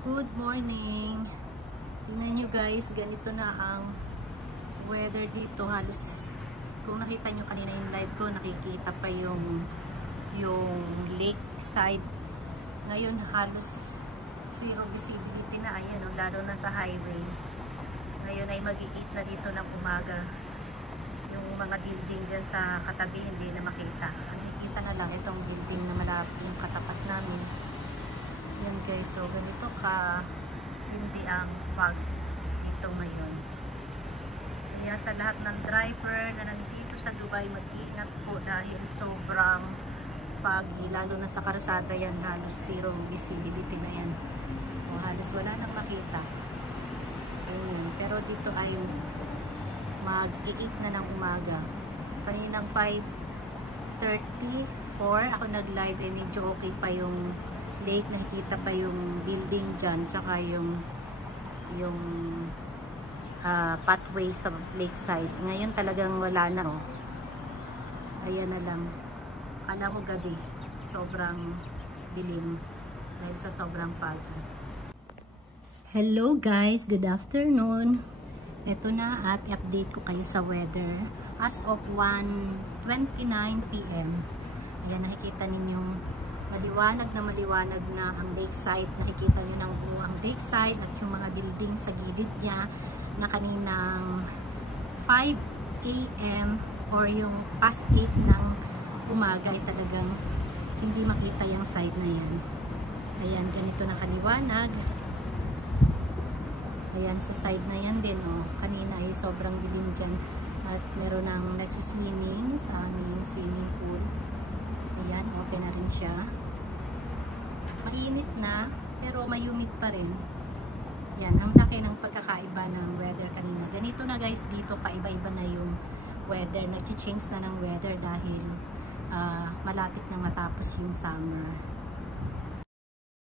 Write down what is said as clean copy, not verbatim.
Good morning. Tingnan nyo guys, ganito na ang weather dito. Halos, kung nakita nyo kanina yung live ko, nakikita pa yung lake side. Ngayon halos zero visibility na. Ayan, lalo na sa highway. Ngayon ay mag-iit na dito ng umaga. Yung mga building dyan sa katabi hindi na makita. Nakikita na lang itong building na malapit yung katapat namin. Yan guys, so ganito ka hindi ang fog dito ngayon. Kaya sa lahat ng driver na nandito sa Dubai, mag-iingat po dahil sobrang foggy, lalo na sa karsada yan, halos zero visibility na yan. O halos wala nang makita. Ayun. Pero dito ay mag-iit na ng umaga. Kaninang 5:34 ako nag-live, eh medyo okay pa yung lake, nakikita pa yung building dyan, tsaka yung pathway sa lakeside. Ngayon talagang wala na, oh. Ayan na lang. Kala ko gabi, sobrang dilim dahil sa sobrang foggy. Hello guys, good afternoon. Ito na at update ko kayo sa weather as of 1:29 PM. Ayan, nakikita ninyong maliwanag na ang lakeside. Nakikita nyo ng ang lakeside at yung mga building sa gilid niya na kaninang 5 AM or yung past 8 ng umaga ay talagang hindi makita yung side na yan. Ayan, ganito na kaliwanag. Ayan, sa side na yan din, oh. Kanina ay sobrang dilim dyan at meron ng nag-swimming sa aming swimming pool. Ayan, open na rin siya. Mainit na, pero may humid pa rin. Yan, ang laki ng pagkakaiba ng weather kanina. Ganito na guys, dito paiba-iba na yung weather. Nag-change na ng weather dahil malapit na matapos yung summer.